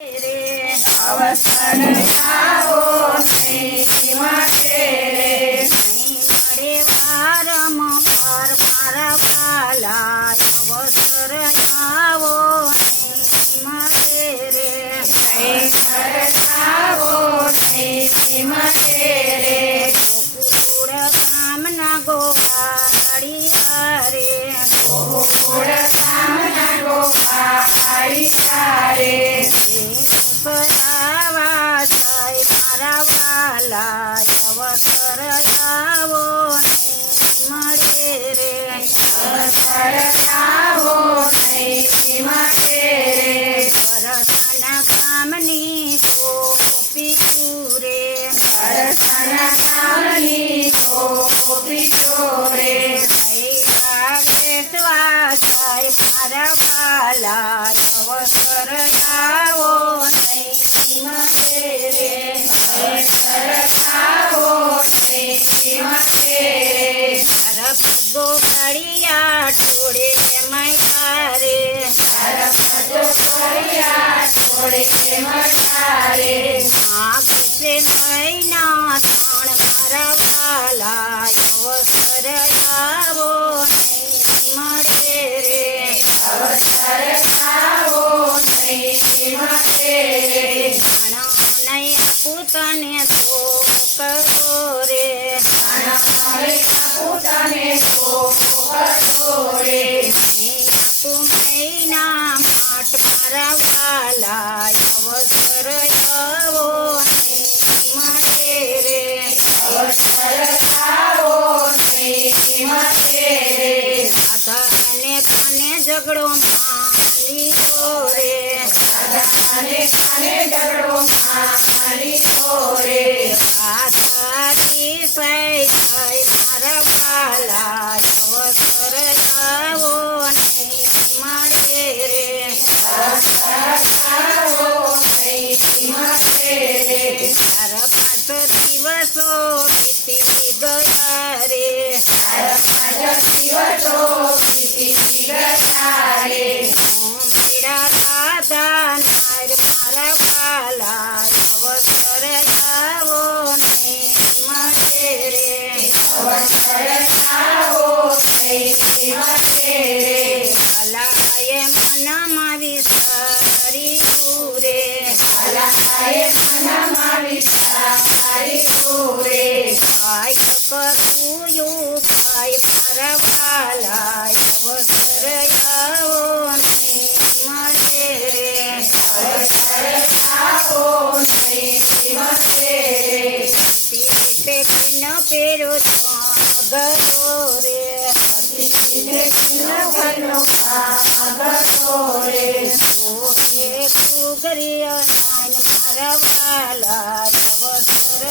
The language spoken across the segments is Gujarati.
रे अवसर आओ नहीं માટે રે નહીં મળે વારંવાર મારા વાલા અવસર આવો નહીં માટે રે નહીં આવો નહીં માટે રે ગોકુળ ગામના ગોવાળી હારે ગોકુળ ગામના ગોવાળી હારે મારા વાલા અવસર આવો નહીં મળે રે અવસર આવો નહીં મળે રે પરસના ગામની ગોપી રે પરસના ગામની ગોપી રે મારા વાલા અવસર આવો નહીં મળે રે અવસર આવો નહીં મળે રે તારા પગો કાળિયા ટોળે મૈયારે તારા પગો કાળિયા ટોળે મૈયારે આંખે નૈના તાણ મારા વાલા અવસર આવો નહીં મળે રે અવસર આવો નહીં મળે રે નહીં આપું તને તો કરો રે આપું તને તો કરો રે નહીં આપું મહિના માટ મારા વાલા અવસર આવો નહીં મળે રે અવસર આવો નહીં મળે રે અને કાને ઝઘડો મારી રે અને કાને ઝઘડો મારી રે આધારી સૈ મારા વાલા અવસર આવો નહીં મળે રે અવસર આવો નહીં મળે રે તારા 5 દિવસો વીતી ગયા રે તારા 5 દિવસો વીતી ગયા રે પીડા દાદા નાર મારા વાલા અવસર આવો નહીં મળે રે અવસર આવો નહીં મળે રે ભલાએ મનમાં વિચારી રે ભલાએ મનમાં વિચારી રે કાય કરું યુ કાય મારા વાલા અવસર આવો નહીં મળે રે અવસર આવો નહીં મળે રે પીતે કિન પેરો ગયો રે પીતે કિન પેરો ગયો રે ઓરે કુગરિયા નાન મારા વાલા અવસર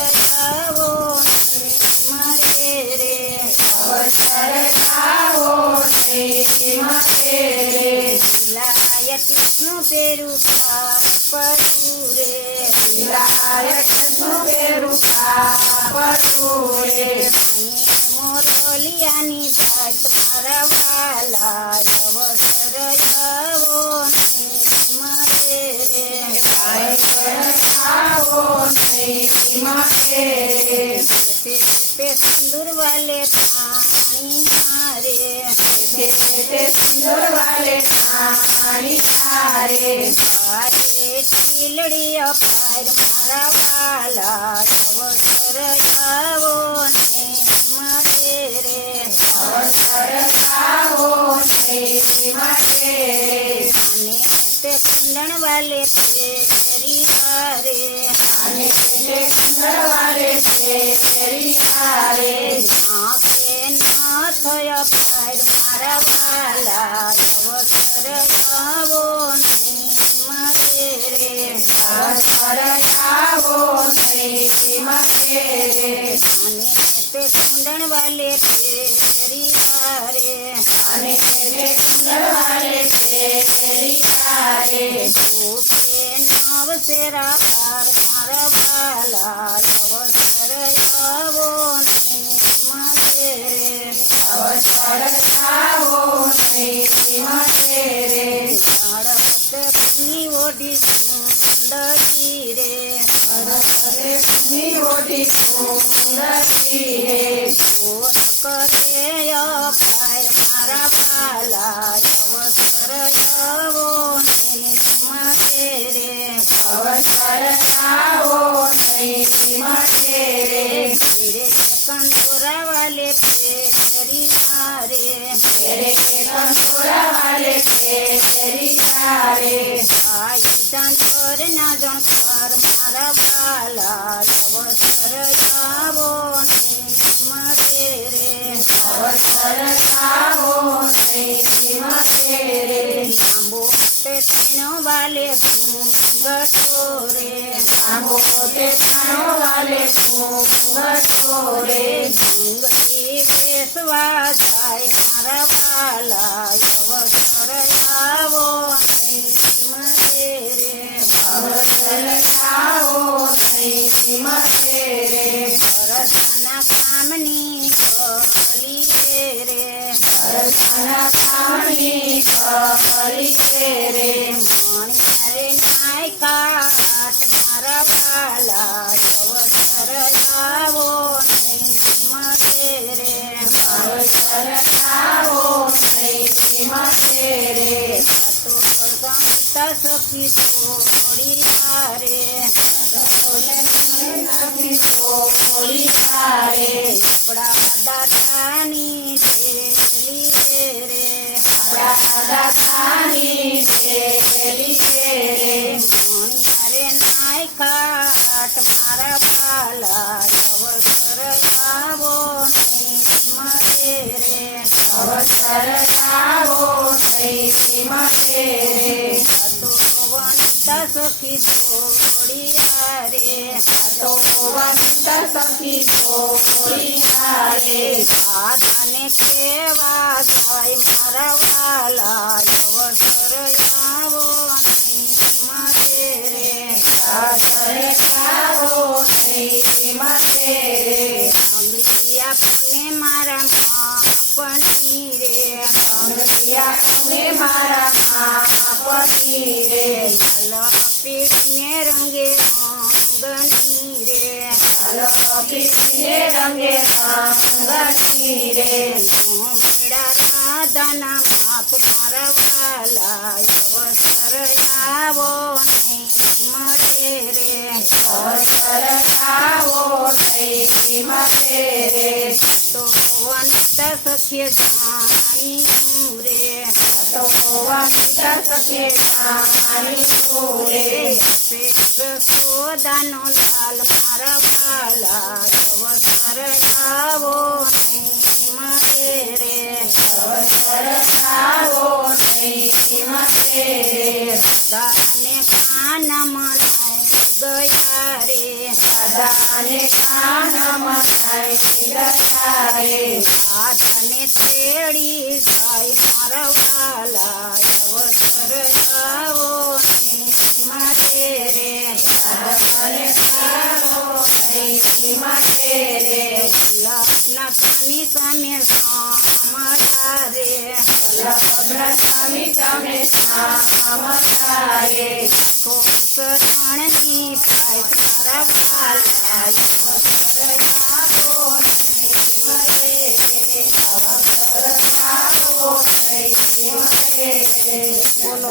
આવો નહીં મળે રે અવસર આવો નહીં મળે રે લાયતનું પેરું પડું રે લાયતનું પેરું પડું રે મોરલિયાની ભાત મારા વાલા અવસર આવો નહીં મળે રે આવો નહીં મળે રે તે સિંદૂર વાલે પાણી મારે તે સિંદૂર વાલે પાણી મારે અરે ચીલડી અપાર મારા વાલા અવસર આવો નહીં મળે રે અવસર આવો નહીં મળે રે અને તે કુંદણ વાલે ફેરી હારે અને તે કુંદણ વાલે ફેરી હારે આંખે ના થયા પાર મારા વાલા અવસર આવો નહીં મળે રે અવસર આવો નહીં મળે રે અને તે કુંદણ વાલે ફેરી હારે અને તે કુંદણ વાલે ફેરી હારે ભૂખે નવ શેરા પાર મારા વાલા અવસર આવો નહીં મળે રે અવસર આવો નહીં મળે રે ઓઢી નિરોધી સુંદરી રે પૂર્ણ કરે અપાય મારા વાલા અવસર આવો નિમતે રે અવસર આવો નિમતે રે તેરે કંદોરા વાલે પેરી મારે તેરે કંદોરા વાલે પેરી મારે આઈ જંતર ના જંતર મારા વાલા અવસર આવો નિમતે રે અવસર આવો નિમતે રે આંબો તે તેનો વાલે ઘૂંઘટો રે આંબો તે તેનો વાલે ઘૂંઘટો રે ઘૂંઘટી વેસવા જાય મારા વાલા અવસર આવો નિમતે રે અવસર આવો નિમતે રે ભરતના કામની કલી રે ભરતના કામની કલી રે મણિયારે નાય કાટ મારા વાલા અવસર આવો નિમતે રે અવસર આવો નિમતે રે ગમતા સખી થોડી હારે સખી થોડી હારે આપણા દાદાની ડેલી રે આપણા દાદાની ડેલી રે મણિયારે નાય કાટ મારા વાલા અવસર આવો નિમતે રે અવસર આવો નિમતે રે તો વનતા સખી થોડી હારે તો વનતા સખી થોડી હારે સાધને કેવા જાય મારા વાલા અવસર આવો નિમતે રે અવસર આવો નિમતે રે અંગલિયા પને મારા માપની રે અંગલિયા પને મારા માપની રે લાલ પીળીને રંગે રંગની રે લાલ પીળીને રંગે રંગની રે મેળા રાધાના માપ મારા વાલા અવસર આવો નિમતે રે અવસર આવો નિમતે રે તો વનતા સખી જાણી રે તો વનતા સખી જાણી રે સોદાનો લાલ મારા વાલા અવસર આવો નિમતે રે અવસર આવો નિમતે રે દાદાને કાન મનાય ગયા રે દાદાને કાન મનાય ગયા રે સાધને તેડી જાય મારા વાલા અવસર આવો નિમતે રે સાધને આવો નિમતે રે લગ્ન સ્વામી તમે સમયા રે લગ્ન સ્વામી તમે સમયા રે શરણની પાય મારા વાલા અવસર આવો નિમતે રે અવસર આવો નિમતે રે બોલો